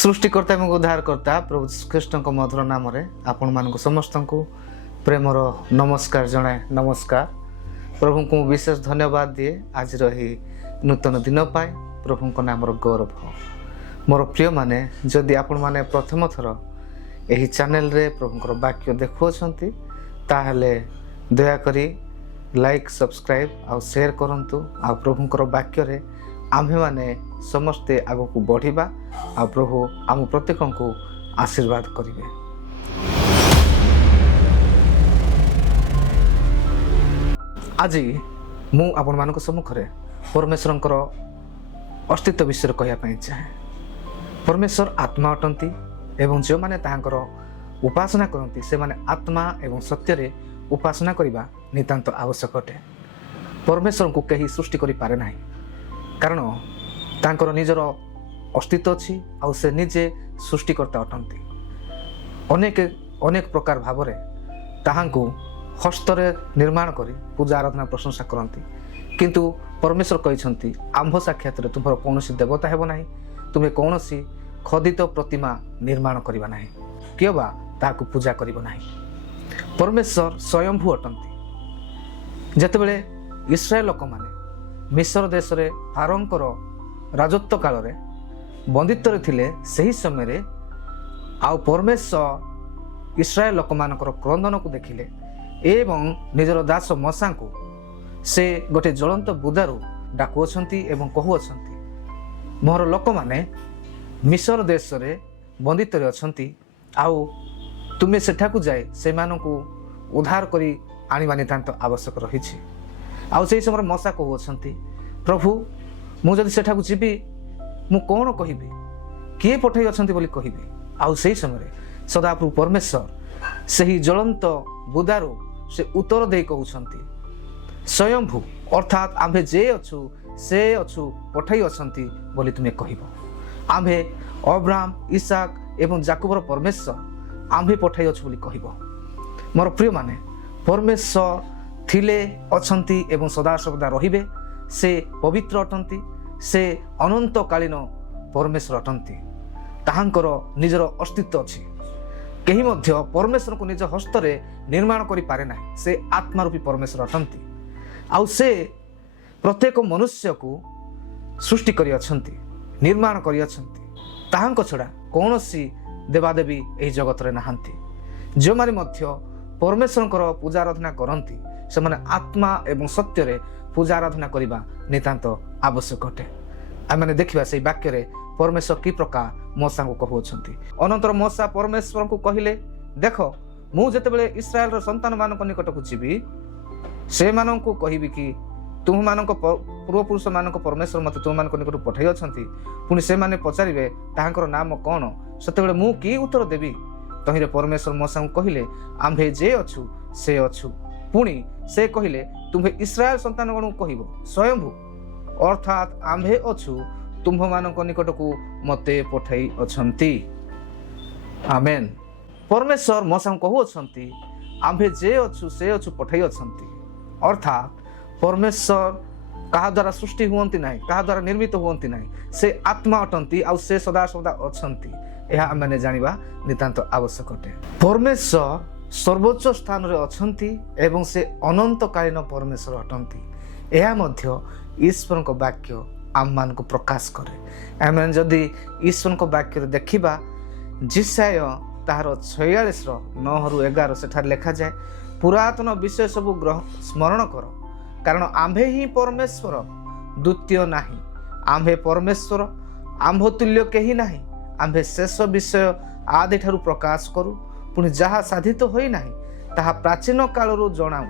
सृष्टिकर्ता एवं उद्धारकर्ता प्रभु श्रीकृष्ण मधुर नाम आपण मान समस्त को प्रेमर नमस्कार जनाए। नमस्कार। प्रभु को विशेष धन्यवाद दिए आज रही नूतन दिन पाए। प्रभु को नाम गौरव हो। मोर प्रिय माने जदि आपण माने प्रथम थर यही चैनल रे प्रभुंकर वाक्य देखुछंती ताहले दया करी लाइक सब्सक्राइब आ शेयर करंतु। आ प्रभुंकर वाक्य रे आम्भे माने समस्ते आगो को बढ़िबा आ प्रभु आम प्रत्येक को आशीर्वाद करिवे। आज मु आपण मानक सम्मुख रे परमेश्वरंकर अस्तित्व विषय कहया पई चाहे। परमेश्वर आत्मा अटंती एवं जो माने तांकर उपासना करती से माने आत्मा एवं सत्य रे उपासना करिबा नितांत आवश्यक अटे। परमेश्वर को कहीं सृष्टि करि पारे नाही, कारण तांकर निजर अस्तित्व अछि आ से निजे सृष्टिकर्ता अटंती। अनेक अनेक प्रकार भाव रे ताहांको हस्तरे निर्माण करी पूजा आराधना प्रशंसा करती, किंतु परमेश्वर कहिसंती आंभ साक्षात रे तुमर कोनोसी देवता हेबो नाही, तुमे कोनोसी खदित प्रतिमा निर्माण करिबा नाही, कियबा ताहाको पूजा करिबो नाही। परमेश्वर स्वयंभू अटंती। जेतेबेले इस्राएल लोक माने मिस्र देश रे फारोंकर राजत्व काल रे बंदित्व थिले, सही समय रे आ परमेश्वर इस्राएल लोक मानकर क्रंदन को देखिले एवं निजर दास मसा को से गोटे ज्वलंत बुदारू डाकुअछंती एवं कहुअछंती मोर लोक माने मिस्र देश रे बंदित्व रे अछंती, आउ तुमे सेठाकू जाए से मानकू उद्धार करी आनिबा नितांत आवश्यक रहिछि। आउ से समय मसा कहुअछंती प्रभु मु जदि सेठाकू जीबी मु कोन कहिबी, किए पठै अछंती बोली कहिबी। आउ से समय सदाप्रभु परमेश्वर सही ज्वलंत बुदारू से उत्तर दे कहउछंती स्वयंभू अर्थात आम्भे जे अछु से अछु पठै अछंती बोली तुमे कहिबो। आम्भे अब्राहम इसहाक एवं जाकूबर परमेश्वर आम्भे पठै अछु बोली कहिबो। मोर प्रिय माने परमेश्वर थिले अछंती एवं सदा सर्वदा रहिबे। से पवित्र अटंती, से अनंत कालीन परमेश्वर अटंती। ताहांकर निजर अस्तित्व अछि। केही मध्य परमेश्वर को निज हस्तरे निर्माण करि पारे नाही। से आत्मा रूपी परमेश्वर अटंती। आउ से प्रत्येक मनुष्य को सृष्टि करि अछंती, निर्माण करि अछंती। ताहांक छडा कोनोसी देवादेवी एही जगत रे नाहंती। जो माने मध्य परमेश्वरंकर पूजा आराधना करंती से माने आत्मा एवं सत्य रे पूजा आराधना करिबा नितांत आवश्यक अटे। आमे देखिबा से वाक्य रे परमेश्वर की प्रकार मसा को कहउछंती। अनंतर मसा परमेश्वर को कहिले देखो मु जेतेबेले इस्राएल रो संतान मानक निकट को जीवी से मानक को कहिबी कि तुम मानक पूर्व पुरुष मानक परमेश्वर मते तुम मानक निकट पठै अछंती। पुनी से माने पचारिबे ताहांकर नाम कोन, सेतेबेले मु की उत्तर देबी। तहिरे परमेश्वर मसा को कहिले आम्भे जे अछु से अछु। पुणी से कहिले तुम्हे इस्राएल संतान गण कहिबो स्वयंभू अर्थात आम्भे अछु तुम्भ मानक निकट को मते पठै अछंती। आमेन। परमेश्वर मसा को कहउछंती आम्भे जे अछु से अछु पठै अछंती, अर्थात परमेश्वर कहा द्वारा सृष्टि हुअंती नाही, कहा द्वारा निर्मित हुअंती नाही। से आत्मा अटंती आ से सदा सदा अछंती। यह आमे जानिबा नितांत आवश्यक अटे। परमेश्वर सर्वोच्च स्थान रे अछंती एवं से अनंत कालीन परमेश्वर अटंती। यह मध्य ईश्वर को वाक्य आम मान को प्रकाश करे। आमे जदि ईश्वर को वाक्य देखिबा जिसाय तार 46 9-11 सेठार लिखा जाए पुरातन विषय सब ग्रह स्मरण कर, कारण आम्भे ही परमेश्वर द्वितीय नाही। आम्भे परमेश्वर आम्भ तुल्य केही नाही। आम्भे शेष विषय आदि ठारू प्रकाश करू, पुणी जहा साधित होई नाही ताहा प्राचीन कालरू जणाऊ।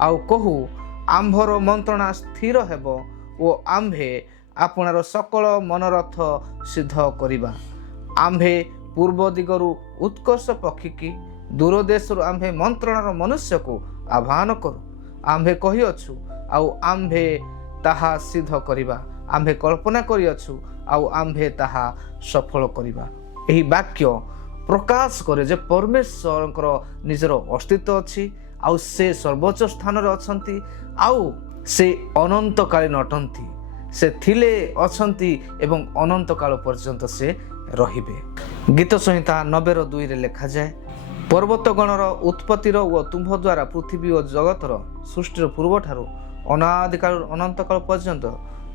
आउ कहू आम्भर मंत्रणा स्थिर हेबो ओ आम्भे आपणार सकल मनरथ सिद्ध करिबा। आम्भे पूर्व दिगरू उत्कर्ष पक्षी की दूर देशरू आम्भे मंत्रणार मनुष्य को आह्वान करू। आम्भे कहि अछु आउ आम्भे ताहा सिद्ध करिबा। आम्भे कल्पना करि अछु आउ आम्भे ताहा सफल करिबा। एही वाक्य प्रकाश करे जे परमेश्वरंकर निजर अस्तित्व अछि, आउ से सर्वोच्च स्थान रे अछंती, आउ से अनंत कालीन अटंती। से थिले अछंती एवं अनंत काल पर्यंत से ରହିବେ। ଗୀତ ସଂହିତା 90:2 ଲେଖାଯାଏ, ପର୍ବତଗଣର ଉତ୍ପତ୍ତିର ଓ ତୁମ୍ଭ ଦ୍ୱାରା ପୃଥିବୀ ଓ ଜଗତର ସୃଷ୍ଟିର ପୂର୍ବଠାରୁ ଅନାଦିକାଳରୁ ଅନନ୍ତକାଳ ପର୍ଯ୍ୟନ୍ତ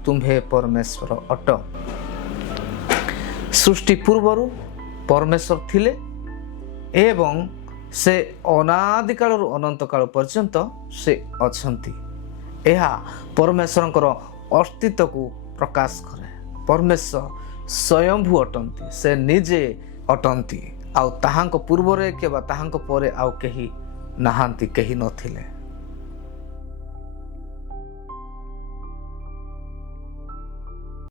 ତୁମ୍ଭେ ପରମେଶ୍ୱର ଅଟ। ସୃଷ୍ଟି ପୂର୍ବରୁ ପରମେଶ୍ୱର ଥିଲେ ଏବଂ ସେ ଅନାଦିକାଳରୁ ଅନନ୍ତକାଳ ପର୍ଯ୍ୟନ୍ତ ସେ ଅଛନ୍ତି। ଏହା ପରମେଶ୍ୱରଙ୍କର ଅସ୍ତିତ୍ୱକୁ ପ୍ରକାଶ କରେ। ପରମେଶ୍ୱର ସ୍ୱୟଂଭୂ ଅଟନ୍ତି, ସେ ନିଜେ ଅଟନ୍ତି, ଆଉ ତାହାଙ୍କ ପୂର୍ବରେ କିମ୍ବା ତାହାଙ୍କ ପରେ ଆଉ କେହି ନାହାନ୍ତି, କେହି ନଥିଲେ।